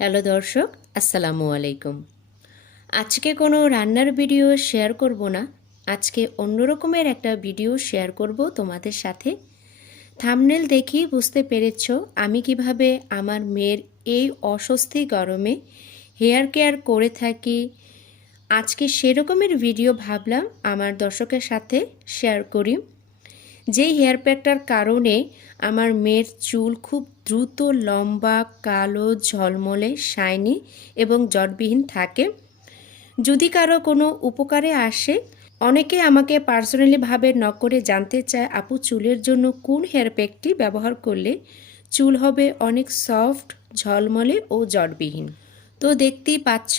Hello দর্শক, আসসালামু আলাইকুম। আজকে কোনো রান্নার ভিডিও শেয়ার করব না। আজকে অন্য রকমের একটা ভিডিও শেয়ার করব তোমাদের সাথে। থামনেল দেখি বুঝতে পেরেছ আমি কীভাবে আমার মেয়ের এই অস্বস্তি গরমে হেয়ার কেয়ার করে থাকি। আজকে সেরকমের ভিডিও ভাবলাম আমার দর্শকের সাথে শেয়ার করি। যেই হেয়ার প্যাকটার কারণে আমার মেয়ের চুল খুব দ্রুত, লম্বা, কালো, ঝলমলে, শাইনি এবং জটবিহীন থাকে। যদি কারও কোনো উপকারে আসে, অনেকে আমাকে পার্সোনালিভাবে নক করে জানতে চায়, আপু, চুলের জন্য কোন হেয়ার প্যাকটি ব্যবহার করলে চুল হবে অনেক সফট, ঝলমলে ও জটবিহীন? তো দেখতেই পাচ্ছ,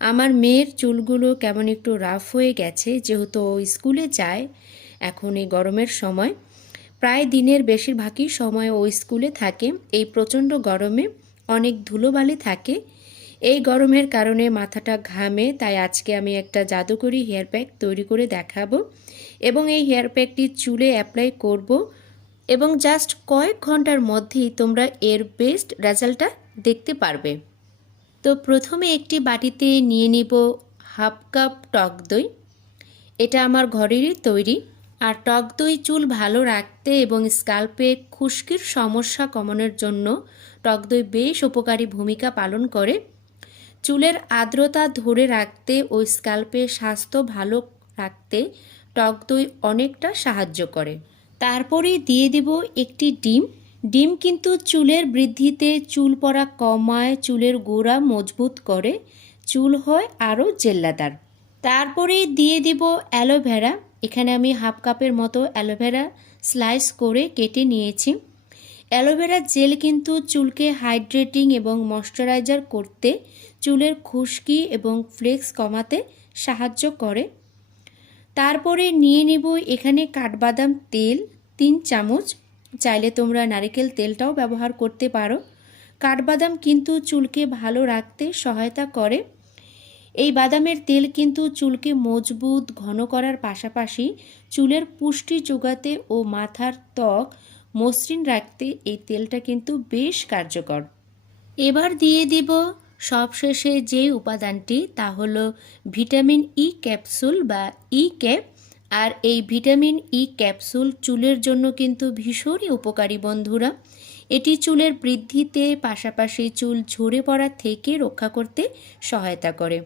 আমার মেয়ের চুলগুলো কেমন একটু রাফ হয়ে গেছে। যেহেতু স্কুলে যায়, এখন এই গরমের সময় প্রায় দিনের বেশিরভাগই সময় ও স্কুলে থাকে। এই প্রচণ্ড গরমে অনেক ধুলোবালি থাকে। এই গরমের কারণে মাথাটা ঘামে, তাই আজকে আমি একটা জাদুকরি হেয়ার প্যাক তৈরি করে দেখাবো এবং এই হেয়ার প্যাকটি চুলে অ্যাপ্লাই করব এবং জাস্ট কয়েক ঘণ্টার মধ্যেই তোমরা এর বেস্ট রেজাল্টটা দেখতে পারবে। তো প্রথমে একটি বাটিতে নিয়ে নিব হাফ কাপ টক দই। এটা আমার ঘরেরই তৈরি। আর টক দই চুল ভালো রাখতে এবং স্কাল্পে খুশকির সমস্যা কমানোর জন্য টক দই বেশ উপকারী ভূমিকা পালন করে। চুলের আর্দ্রতা ধরে রাখতে ও স্কাল্পের স্বাস্থ্য ভালো রাখতে টক দই অনেকটা সাহায্য করে। তারপরে দিয়ে দেব একটি ডিম। ডিম কিন্তু চুলের বৃদ্ধিতে চুল পড়া কমায়, চুলের গোড়া মজবুত করে, চুল হয় আরও জেল্লাদার। তারপরে দিয়ে দিব অ্যালোভেরা। এখানে আমি হাফ কাপের মতো অ্যালোভেরা স্লাইস করে কেটে নিয়েছি। অ্যালোভেরা জেল কিন্তু চুলকে হাইড্রেটিং এবং ময়শ্চারাইজার করতে চুলের খুশকি এবং ফ্লেক্স কমাতে সাহায্য করে। তারপরে নিয়ে নেব এখানে কাঠবাদাম তেল তিন চামচ। চাইলে তোমরা নারিকেল তেলটাও ব্যবহার করতে পারো। কাঠবাদাম কিন্তু চুলকে ভালো রাখতে সহায়তা করে। এই বাদামের তেল কিন্তু চুলকে মজবুত ঘন করার পাশাপাশি চুলের পুষ্টি যোগাতে ও মাথার ত্বক মসৃণ রাখতে এই তেলটা কিন্তু বেশ কার্যকর। এবার দিয়ে দিব সবশেষে যে উপাদানটি তা হলো ভিটামিন ই ক্যাপসুল বা ই ক্যাপ। আর এই ভিটামিন ই ক্যাপসুল চুলের জন্য কিন্তু ভীষণই উপকারী বন্ধুরা। এটি চুলের বৃদ্ধিতে পাশাপাশি চুল ঝরে পড়া থেকে রক্ষা করতে সহায়তা করে।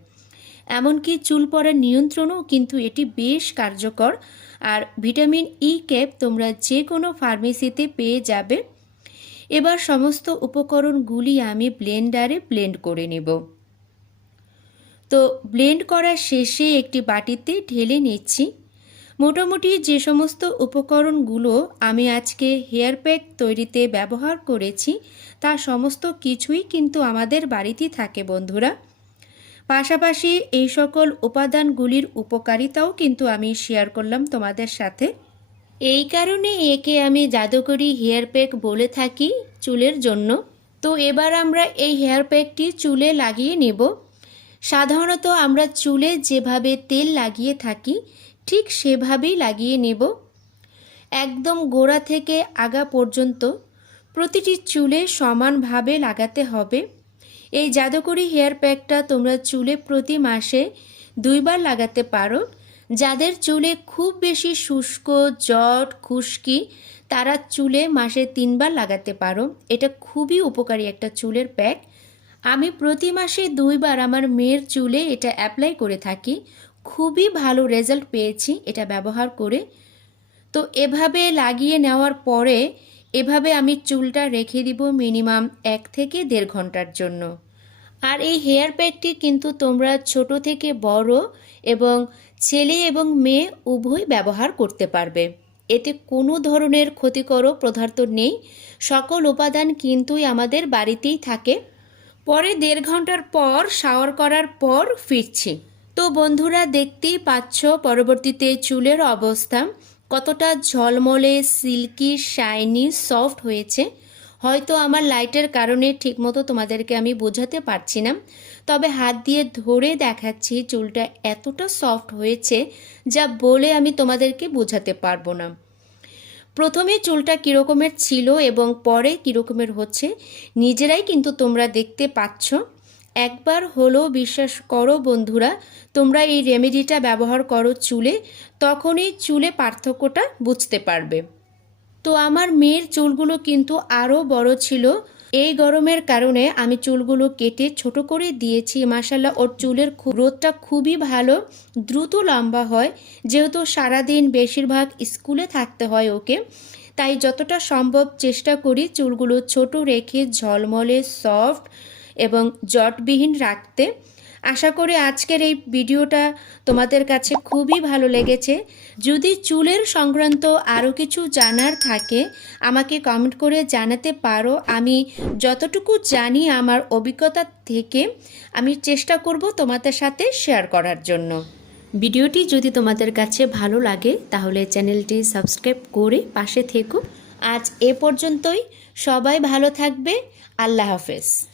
এমনকি চুল পড়ার নিয়ন্ত্রণও কিন্তু এটি বেশ কার্যকর। আর ভিটামিন ই ক্যাপ তোমরা যে কোনো ফার্মেসিতে পেয়ে যাবে। এবার সমস্ত উপকরণগুলি আমি ব্লেন্ডারে ব্লেন্ড করে নেব। তো ব্লেন্ড করার শেষে একটি বাটিতে ঢেলে নিচ্ছি। মোটামুটি যে সমস্ত উপকরণগুলো আমি আজকে হেয়ার প্যাক তৈরিতে ব্যবহার করেছি, তা সমস্ত কিছুই কিন্তু আমাদের বাড়িতেই থাকে বন্ধুরা। পাশাপাশি এই সকল উপাদানগুলির উপকারিতাও কিন্তু আমি শেয়ার করলাম তোমাদের সাথে। এই কারণে একে আমি জাদুকরি হেয়ার প্যাক বলে থাকি চুলের জন্য। তো এবার আমরা এই হেয়ার প্যাকটি চুলে লাগিয়ে নেব। সাধারণত আমরা চুলে যেভাবে তেল লাগিয়ে থাকি, ঠিক সেভাবেই লাগিয়ে নেব। একদম গোড়া থেকে আগা পর্যন্ত প্রতিটি চুলে সমানভাবে লাগাতে হবে। এই জাদুকরি হেয়ার প্যাকটা তোমরা চুলে প্রতি মাসে দুইবার লাগাতে পারো। যাদের চুলে খুব বেশি শুষ্ক, জট, খুশকি, তারা চুলে মাসে তিনবার লাগাতে পারো। এটা খুবই উপকারী একটা চুলের প্যাক। আমি প্রতি মাসে দুইবার আমার মেয়ের চুলে এটা অ্যাপ্লাই করে থাকি। খুবই ভালো রেজাল্ট পেয়েছি এটা ব্যবহার করে। তো এভাবে লাগিয়ে নেওয়ার পরে এভাবে আমি চুলটা রেখে দিব মিনিমাম এক থেকে দেড় ঘণ্টার জন্য। আর এই হেয়ার প্যাকটি কিন্তু তোমরা ছোট থেকে বড় এবং ছেলে এবং মেয়ে উভয় ব্যবহার করতে পারবে। এতে কোনো ধরনের ক্ষতিকর পদার্থ নেই। সকল উপাদান কিন্তুই আমাদের বাড়িতেই থাকে। পরে দেড় ঘণ্টার পর শাওয়ার করার পর ফিরছি। তো বন্ধুরা, দেখতেই পাচ্ছ পরবর্তীতে চুলের অবস্থা। কতটা ঝলমলে, সিল্কি, শাইনি, সফট হয়েছে। হয়তো আমার লাইটের কারণে ঠিকমতো তোমাদেরকে আমি বোঝাতে পারছি না। তবে হাত দিয়ে ধরে দেখাচ্ছি চুলটা এতটা সফট হয়েছে যা বলে আমি তোমাদেরকে বোঝাতে পারব না। প্রথমে চুলটা কীরকমের ছিল এবং পরে কীরকমের হচ্ছে, নিজেরাই কিন্তু তোমরা দেখতে পাচ্ছ। একবার হলো, বিশ্বাস করো বন্ধুরা, তোমরা এই রেমেডিটা ব্যবহার করো চুলে, তখনই চুলে পার্থক্যটা বুঝতে পারবে। তো আমার মেয়ের চুলগুলো কিন্তু আরও বড় ছিল। এই গরমের কারণে আমি চুলগুলো কেটে ছোট করে দিয়েছি। মাসাল্লাহ ওর চুলের গ্রোথটা খুবই ভালো। দ্রুত লম্বা হয়। যেহেতু সারাদিন বেশিরভাগ স্কুলে থাকতে হয় ওকে। তাই যতটা সম্ভব চেষ্টা করি চুলগুলো ছোট রেখে ঝলমলে, সফট এবং জটবিহীন রাখতে। আশা করি আজকের এই ভিডিওটা তোমাদের কাছে খুবই ভালো লেগেছে। যদি চুলের সংক্রান্ত আরও কিছু জানার থাকে, আমাকে কমেন্ট করে জানাতে পারো। আমি যতটুকু জানি আমার অভিজ্ঞতা থেকে, আমি চেষ্টা করব তোমাদের সাথে শেয়ার করার জন্য। ভিডিওটি যদি তোমাদের কাছে ভালো লাগে, তাহলে চ্যানেলটি সাবস্ক্রাইব করে পাশে থেকো। আজ এ পর্যন্তই। সবাই ভালো থাকবে। আল্লাহ হাফেজ।